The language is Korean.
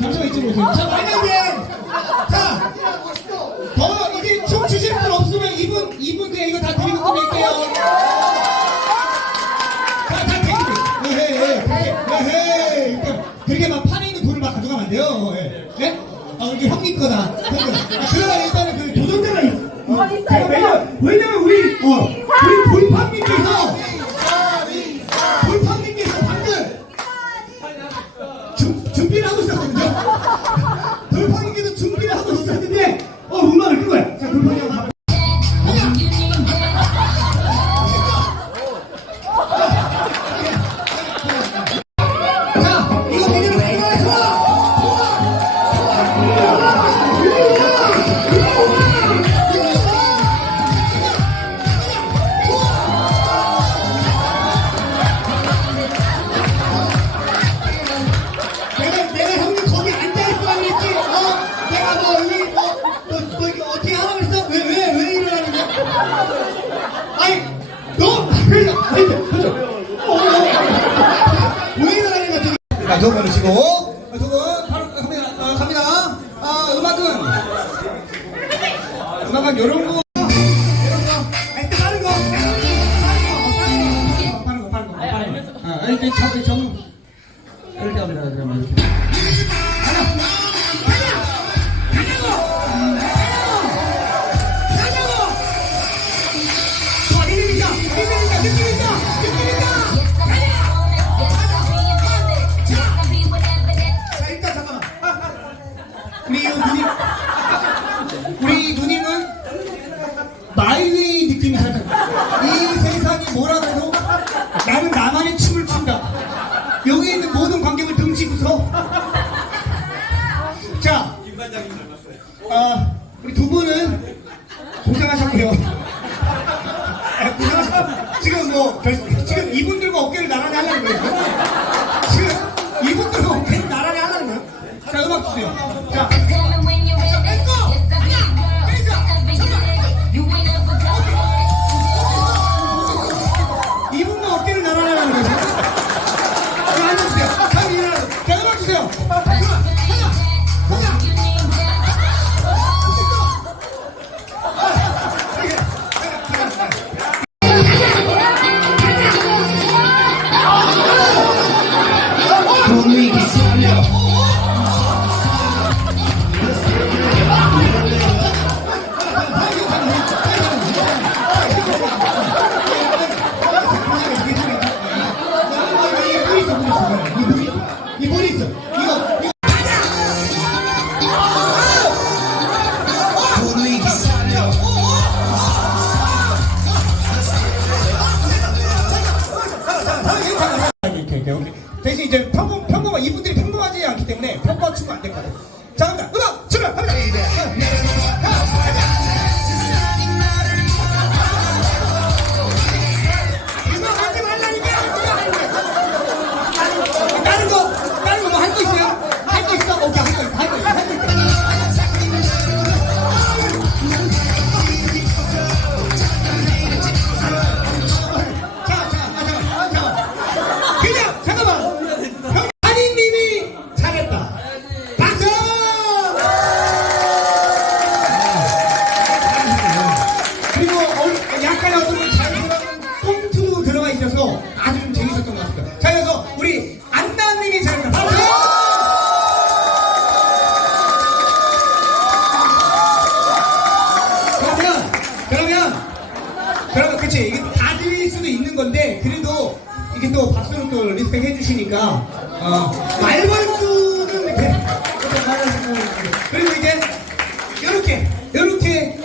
잠시만 잊지 마세요. 자, 만약에, 자, 더 이제 춤추실 분 없으면 이분, 이분 그냥 이거 다 드리고 끝낼게요. 자, 다 드리고. 에헤이, 에헤이, 에헤이. 그렇게 막 판에 있는 돈을 막 가져가면 안 돼요. 예? 예? 아, 이게 형님 거다. 아, 그러다 일단은 그 도전자가 있어. 어, 있어요. 어, 왜냐면, 왜냐면 우리, 어, 우리 아니, 너, 아니, 그죠? 고행을 어, 어. 하니까 지금. 자, 두 번을 치고. 두 번, 바로 갑니다. 아, 갑니다. 아, 음악은. 음악은 요런 거. 아니, 다른 거. 다른 거. 다른 거. 다른 거. 다른 거. 다른 거. 아, 일단 그 저, 그 저, 느낌이 살짝. 이 세상이 뭐라 그래도 나는 나만의 춤을 춘다. 여기 있는 모든 관객을 등지고서. 자. 김반장님 아, 우리 두 분은 고생하셨고요. 아, 지금 뭐, 결, Vamos. 快点张 그래도 이게 또 박수를 또 리스펙 해주시니까 어, 말벌수는 이렇게 이렇게 말하시고 그리고 이제 이렇게 이렇게.